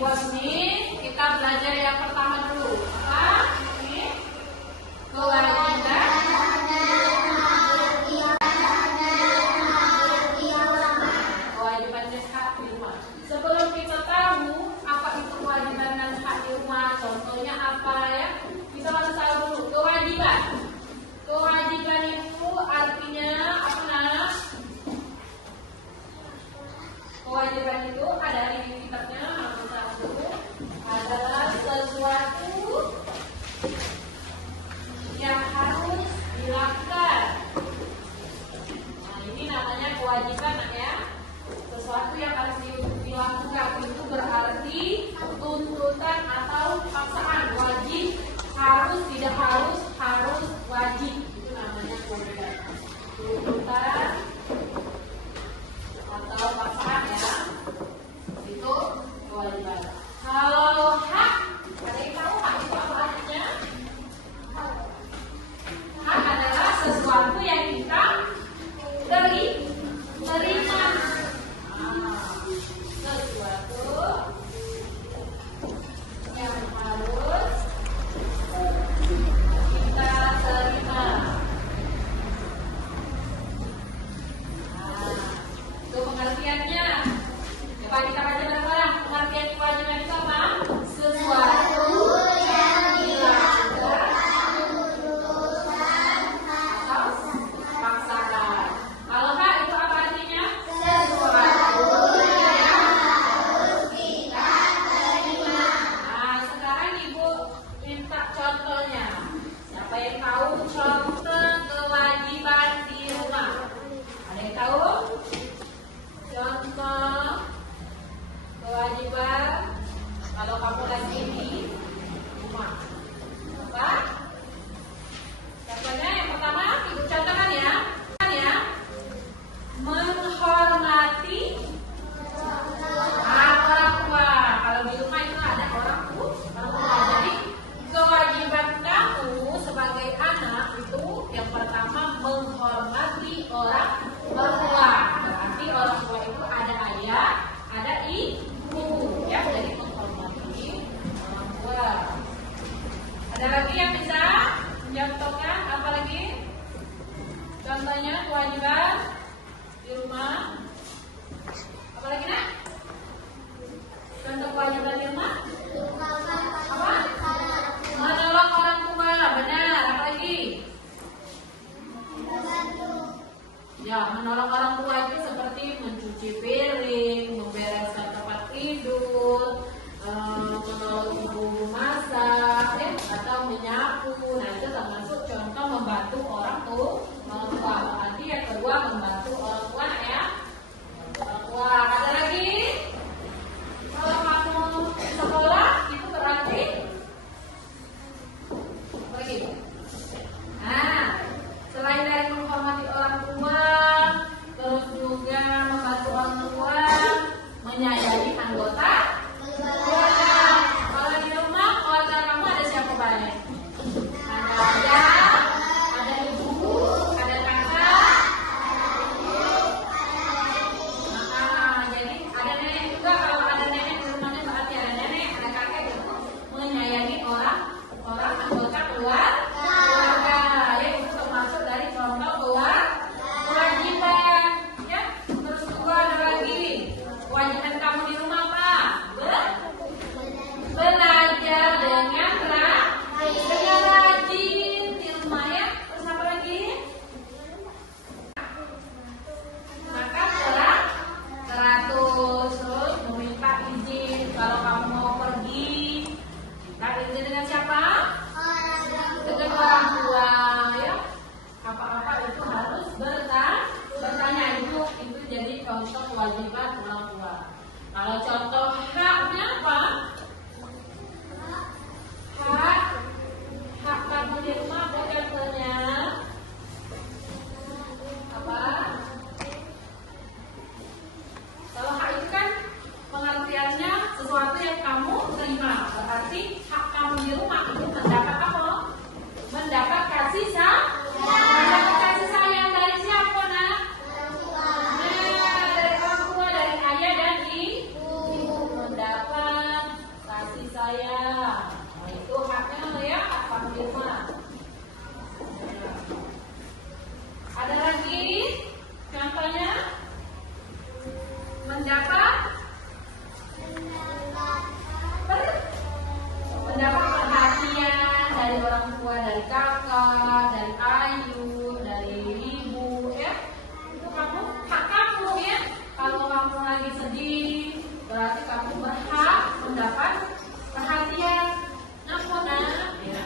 buat ini kita belajar yang pertama dulu. Apa? Ini kewajiban. Kewajiban dan hak di rumah. Sebelum kita tahu apa itu kewajiban dan hak di rumah, contohnya apa ya? Kita harus tahu dulu kewajiban. Kewajiban itu artinya apa nah? Kewajiban itu ada di kitabnya nomor 1 adalah sesuatu yang harus dilakukan. Nah, ini namanya kewajiban ya. Sesuatu yang harus dilakukan itu berarti tuntutan atau paksaan, wajib, harus, tidak harus, harus, wajib. Itu namanya kewajiban. Tuntutan atau paksaan ya. Itu kewajiban. Kalau hak, ada yang tahu hak itu apa artinya? Hak adalah sesuatu yang kita terima. Sesuatu yang harus kita terima. Itu pengertiannya. Coba kita baca bareng-bareng. Pengertian kewajiban itu apa? Sesuatu yang dilakukan atau paksaan. Kalau hak itu apa artinya? Sesuatu yang harus kita terima. Nah, sekarang Ibu minta contohnya. Siapa yang tahu contoh kewajiban di rumah? Ada yang tahu? Contoh kewajiban kalau kamu lagi di rumah apa? Contohnya yang pertama Ibu contohkan ya, menghormati orang tua. Kalau di rumah itu ada orang tua. Jadi kewajiban kamu sebagai anak itu yang pertama menghormati orang tua. Berarti orang tua itu ada ayah, ada ibu, ya. Jadi menghormati orang tua. Ada lagi yang bisa mencontohkan apa lagi? Contohnya kewajiban di rumah. Apa lagi nak? Contoh kewajiban di rumah? Apa? Menolong orang tua, benar. Apa lagi? Ya, menolong orang tua itu seperti mencuci piring, membereskan tempat tidur, menolong ibu masak, ya, atau menyapu. Nah, itu termasuk contoh membantu orang tua. Nanti yang kedua membantu orang tua ya. Orang tua. Ada lagi? Kalau kamu sekolah itu berarti apa lagi? Nah, selain dari menghormati orang tua, terus juga membantu orang tua, menyayangi anggota keluarga. Kalau di rumah keluarga kamu ada siapa banyak? Ada ayah, ada ibu, ada kakak. Jadi ada nenek juga. Kalau ada nenek di rumahnya berarti ada nenek, ada kakek gitu. Menyayangi orang anggota keluarga. Ya, itu termasuk dari contoh kewajiban. Ya, terus juga ada lagi kewajiban kamu di rumah apa? Belajar dengan rajin di rumah ya. Terus apa lagi? Maka teratur, terus meminta izin kalau kamu mau pergi. Minta izin dengan siapa? Dengan orang tua ya. Apa-apa itu harus bertanya. Itu jadi contoh kewajiban orang tua. Kalau contoh haknya apa? Hak kamu di rumah apa contohnya? Apa? Kalau hak itu kan pengertiannya sesuatu yang kamu terima. Berarti hak kamu di rumah itu mendapat apa? Mendapat kasih sayang. Mendapat kasih sayang dari siapa nak? Dari orang tua, dari ayah dan ibu. Mendapat orang tua, dari kakak, dari ayah, dari ibu, ya. Itu kamu, hak kamu ya. Kalau kamu lagi sedih, berarti kamu berhak mendapat perhatian. Namun, ya.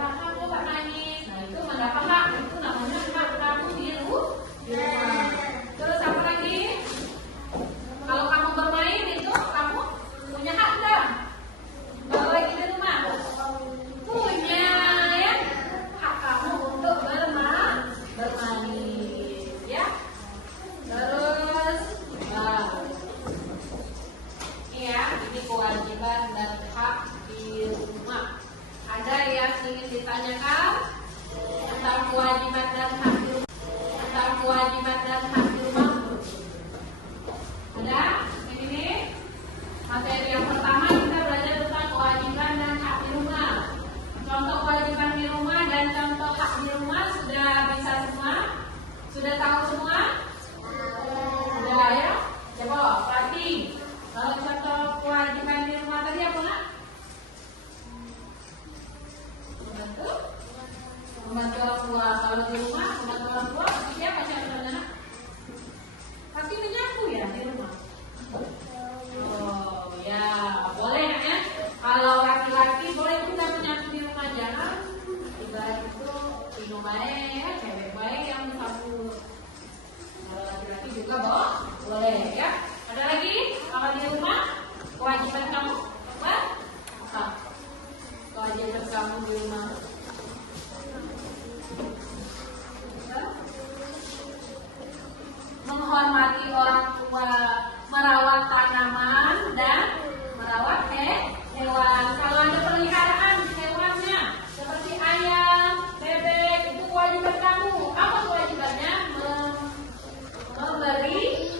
Kamu gak nangis, nah itu mendapat hak, itu namanya hak kamu di rumah. Terus apa lagi? Kalau kamu bermain itu kamu punya hak enggak? Kalau lagi di rumah punya ya, hak kamu untuk bermain ya. Terus ya, ini kewajiban dan hak di rumah. Ada yang ingin ditanyakan tentang kewajiban dan hak di rumah? Tentang kewajiban dan hak di rumah? Ada? Ini materi yang pertama kita belajar tentang kewajiban dan hak di rumah. Contoh kewajiban di rumah dan contoh hak di rumah sudah bisa semua? Sudah tahu semua? Sudah ya? Coba perhati. Kalau contoh kewajiban di rumah tadi apa nak? Membantu orang tua. Kalau di rumah membantu orang tua siapa contohnya? Tapi menyapu ya di rumah. Oh ya, boleh ya. Kalau laki-laki boleh juga menyapu di rumah, jangan ibarat itu minum baik ya, cewek baik yang menyapu. Kalau laki-laki juga boleh ya. Ada lagi kalau di rumah kewajiban kamu apa? Kewajiban kamu di rumah. Menghormati orang tua, merawat tanaman dan merawat hewan. Kalau ada peliharaan hewannya seperti ayam, bebek, itu kewajiban kamu. Apa kewajibannya? Memberi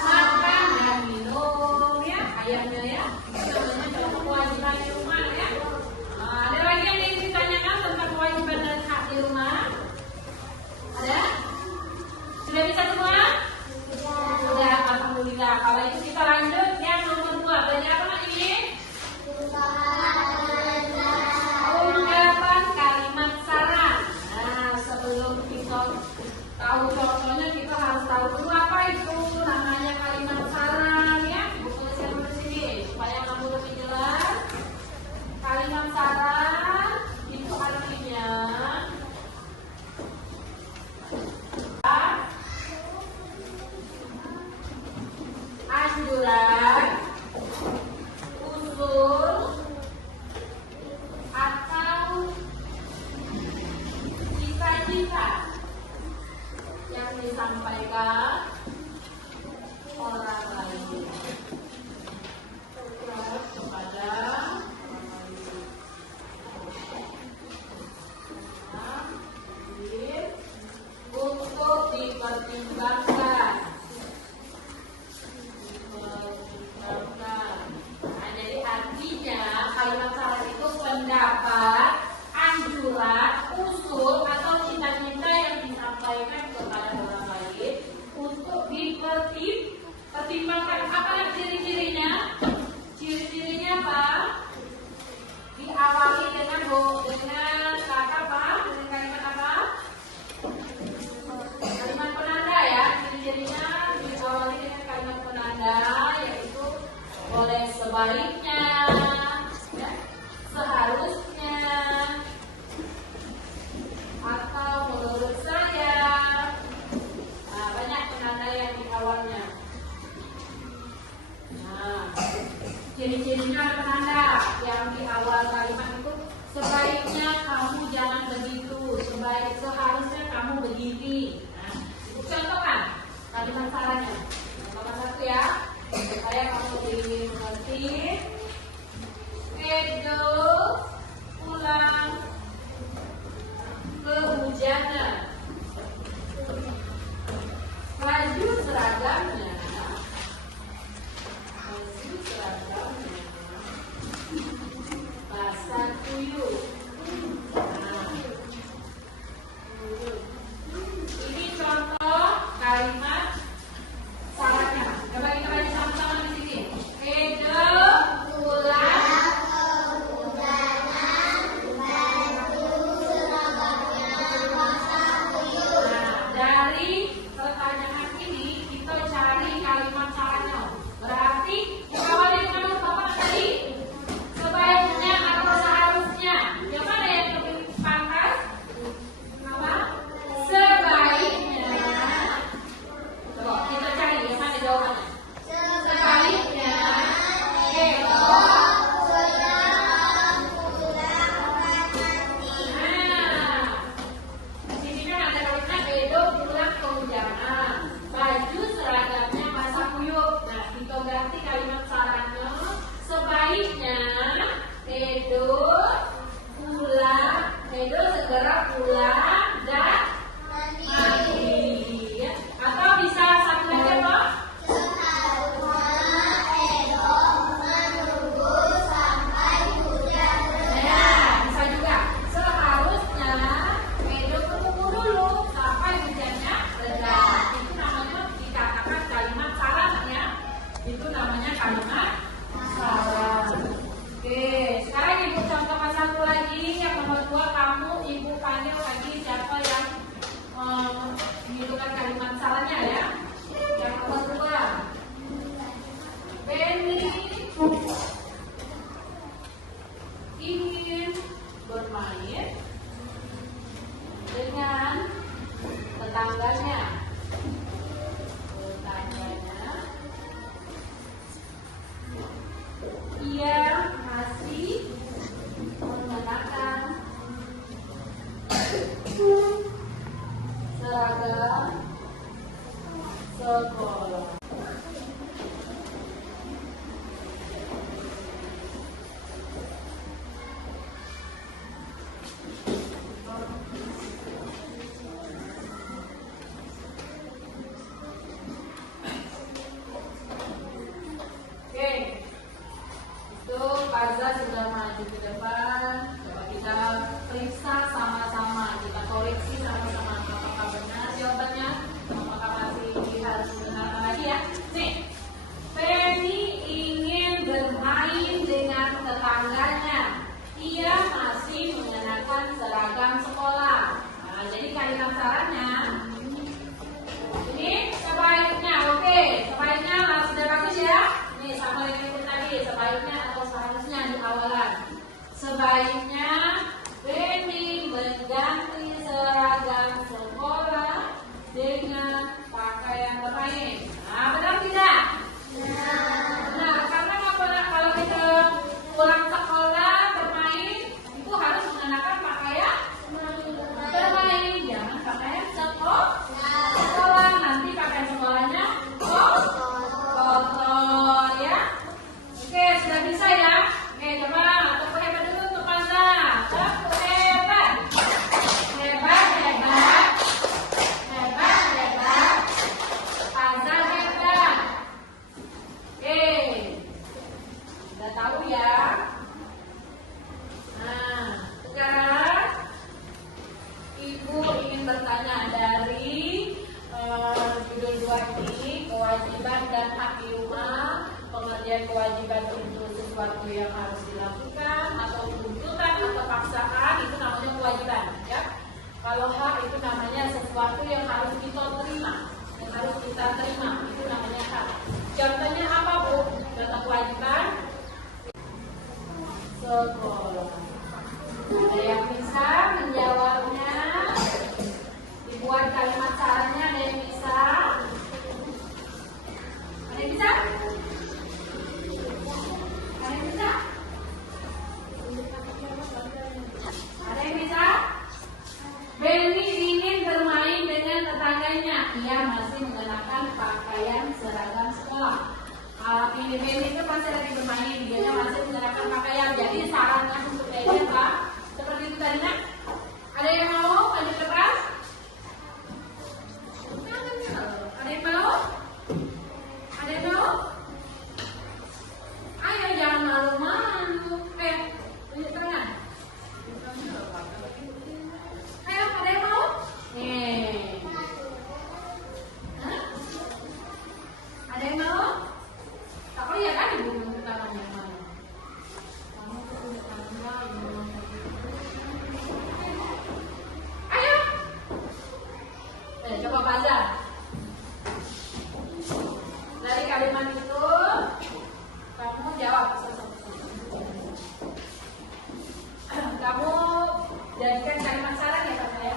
makan dan minum ya ayamnya ya. Itu namanya contoh kewajiban di rumah ya. Ada lagi yang ingin ditanyakan tentang kewajiban dan hak di rumah? Ada? Sudah bisa semua? Sudah, alhamdulillah. Kalau itu kita lanjut yang nomor 2. Belajar apa ini? Ungkapan kalimat saran. Nah, sebelum kita tahu contohnya, kita harus tahu dulu apa itu namanya kalimat saran ya. Ibu tuliskan di sini supaya kamu lebih jelas. Kalimat saran itu artinya anjuran, usul, atau cita-cita yang disampaikan orang lain kepada untuk dipertimbangkan. Nah, jadi artinya kalimat saran itu pendapat, anjuran, usul atau cita-cita yang disampaikan kepada orang lain untuk dipertimbangkan. Apa ciri-cirinya? Ciri-cirinya apa? Diawali dengan kata apa? Dengan kalimat apa? Kalimat penanda ya. Ciri-cirinya diawali dengan kalimat penanda, yaitu boleh sebaliknya, ya, seharusnya, atau menurut saya. Nah, banyak penanda yang di awalnya. Nah, ciri-cirinya penanda yang di awal kalimat itu sebaiknya kamu jangan begitu, seharusnya kamu begini. Nah, itu contohkan kalimat sarannya. Nomor 1 ya, supaya kamu dimengerti. Edo pulang kehujanan, baju seragamnya basah kuyup. Ini contoh kalimat sarannya. Coba kita baca sama-sama di sini. Edo pulang kehujanan, baju Faza sudah maju ke depan. Coba kita periksa sama-sama, kita koreksi sama-sama apakah benar jawabannya, apakah masih harus dibenarkan lagi ya. Nih, Penny ingin bermain dengan tetangganya. Ia masih mengenakan seragam sekolah. Nah, jadi kalimat sarannya ini sebaiknya, oke, sebaiknya sudah bagus ya. Ini sama dengan itu tadi, sebaiknya atau seharusnya di awalan. Sebaiknya Penny mengganti seragam sekolah dengan pakaian bermain. Nah, benar tidak? Nah, karena kalau kita pulang sekolah bermain itu harus mengenakan pakaian bermain, jangan pakaian sekolah. Nanti pakaian sekolahnya kotor ya. Oke, sudah bisa ya. Oke, coba tepuk hebat dulu untuk Faza. Tepuk hebat. Hebat. Faza hebat. Oke, udah tahu ya. Nah, sekarang Ibu ingin bertanya dari judul 2 ini, kewajiban dan hak di rumah. Pengertian kewajiban itu sesuatu yang harus dilakukan, atau tuntutan atau paksaan itu namanya kewajiban ya. Kalau hak itu namanya sesuatu yang harus kita terima, itu namanya hak. Contohnya apa Bu? Contoh kewajiban sekolah. Ada yang bisa menjawabnya? Dibuat kalimat sarannya, ada yang bisa? Ada yang bisa? Ada yang bisa? Ada yang bisa? Benny ingin bermain dengan tetangganya. Ia masih mengenakan pakaian seragam sekolah. Ini Benny itu masih lagi bermain, dia masih mengenakan pakaian. Jadi sarannya untuk Benny apa? Seperti itu tadi nak. Ada yang mau lanjut ke kelas? Ada yang mau? Ada yang mau? Ayo jangan malu-malu. Tunjuk tangan. Ayo, ada yang mau? Nih. Hah? Ada yang mau? Tak boleh ya kan ibu tunjuk tangan yang mana? Kamu tunjuk tangannya ibu. Ayo. Coba baca. Dari kalimat itu kamu jawab. Kamu jadikan kalimat saran ya Pak ya.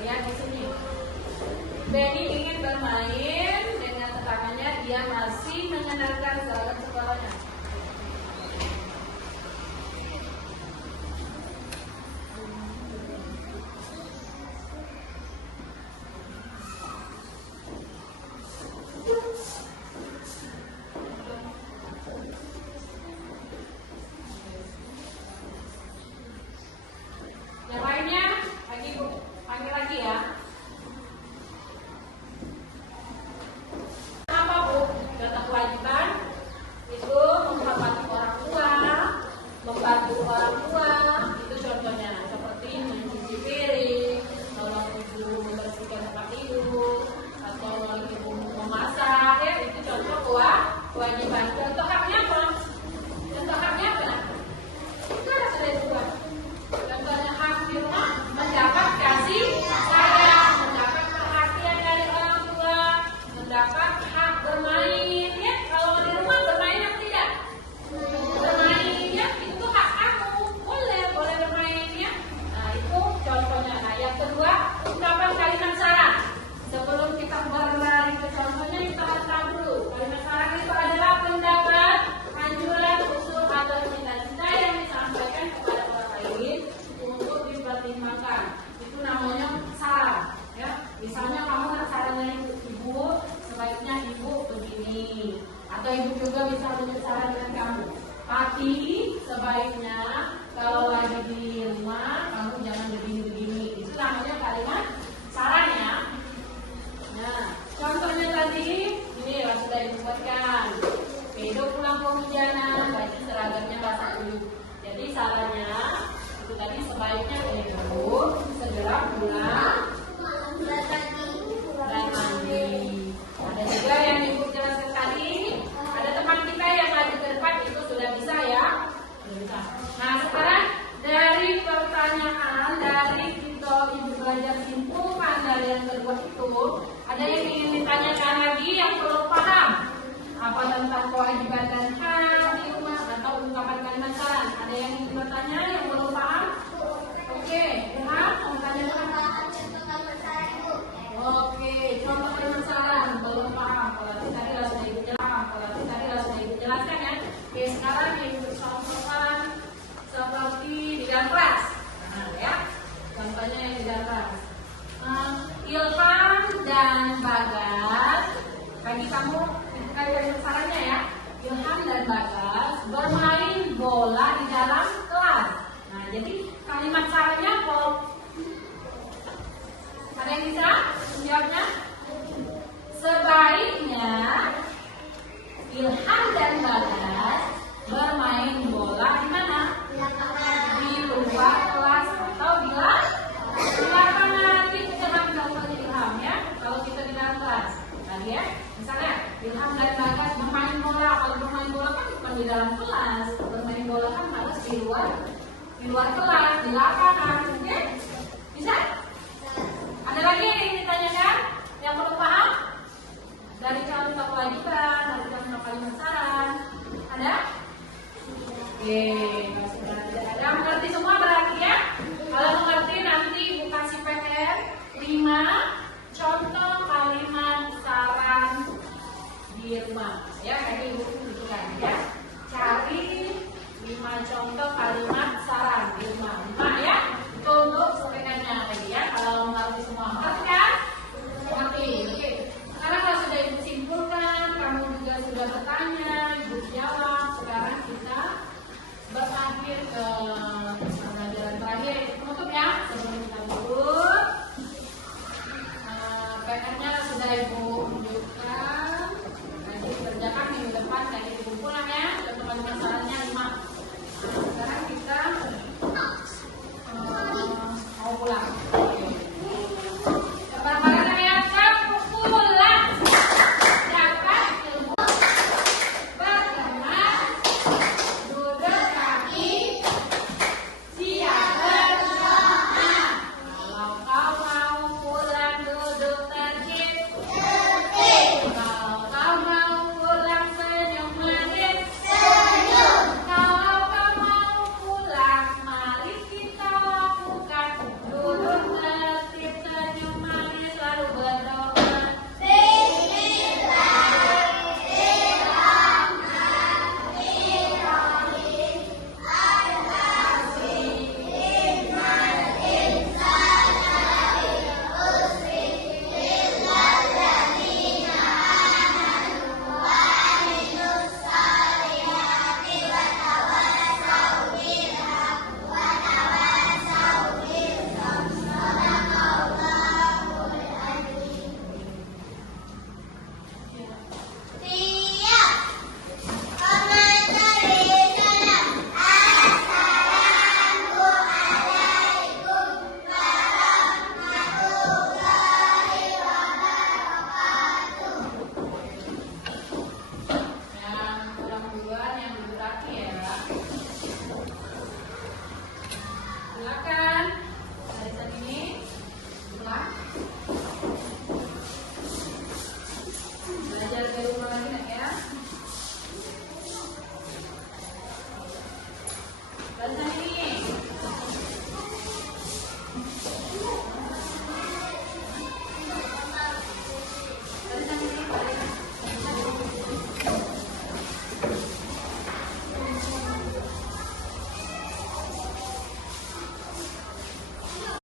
Lihat di sini. Benny ingin bermain dengan tetangganya, dia masih mengenakan seragam sekolahnya. Yang lainnya lagi Bu, panggil lagi ya. Apa Bu? Contoh kewajiban itu membantu orang tua itu contohnya seperti mencuci piring, tolong ibu membersihkan tempat tidur, atau tolong ibu memasak ya, itu contoh kewajiban. Contoh haknya apa? Contoh haknya apa? Itu harus ada dua. Contohnya hak di rumah, mendapat kasih sayang, mendapat perhatian dari orang tua, mendapat hak bermain ya. Kalau di rumah bermain apa tidak? Bermain ya, itu hak aku. Boleh bermain ya. Nah itu contohnya. Nah yang kedua, ungkapan kalimat saran. Sebelum kita berlari ke contohnya, kita harus tahu dulu kalimat saran itu adalah pendapat, anjuran, usul atau cita-cita yang disampaikan kepada orang lain untuk dipertimbangkan. Itu namanya saran ya. Misalnya kamu saran dari ibu, sebaiknya ibu begini, atau ibu juga bisa memberi saran dengan kamu. Tapi sebaiknya kalau lagi di rumah kamu jangan begini-begini. Itu namanya kalimat saran ya. Nah, contohnya tadi ini sudah dibuatkan. Edo pulang kehujanan, baju seragamnya basah dulu. Jadi sarannya itu tadi sebaiknya Edo segera pulang dan mandi. Ada juga yang ibu jelaskan tadi, ada teman kita yang maju ke depan itu sudah bisa ya. Sudah bisa. Nah sekarang dari pertanyaan dari kita ibu belajar simpulkan dari yang kedua itu, ada yang ingin ditanyakan lagi yang perlu paham apa tentang kewajiban dan hak di rumah atau ungkapan kalimat saran. Ada yang ingin bertanya yang belum paham? Oke, paham? Mau tanya apa? Oke, contoh kalimat saran belum paham. Kalau tadi sudah ibu jelaskan, jelaskan ya. Oke, sekarang ibu contohkan seperti di dalam kelas. Nah, ya, contohnya yang di dalam kelas. Ilham dan Bagas, bagi kamu kalimat sarannya ya. Ilham dan Bagas bermain bola di dalam kelas. Nah, jadi kalimat sarannya kalau ada yang bisa menjawabnya? Sebaiknya Ilham dan Bagas bermain bola di mana? Di luar kelas atau di lapangan. Itu jangan contohnya Ilham ya. Kalau kita di dalam kelas, tadi ya, misalnya Ilham dan Bagas bermain bola. Kalau bermain bola kan bukan di dalam kelas. Bermain bola kan harus di luar kelas, di lapangan. Oke? Bisa? Ada lagi yang ingin ditanyakan? Yang perlu paham? Dari contoh kewajiban, dari contoh kalimat saran. Ada? Oke, kalau sudah tidak ada, mengerti semua berarti ya? Kalau mengerti nanti ibu kasih PR 5 contoh kalimat saran di rumah. Ya, tadi ibu tunjukkan ya. Cari 5 contoh kalimat saran di rumah. 5 ya. Itu untuk PR-nya tadi ya. Kalau mengerti semua, mengerti kan? Mengerti. Oke. Sekarang kalau sudah ibu simpulkan, kamu juga sudah bertanya, ibu jawab. Sekarang kita berakhir ke pembelajaran terakhir. Penutup ya. Sebelum kita tutup, PR-nya sudah ibu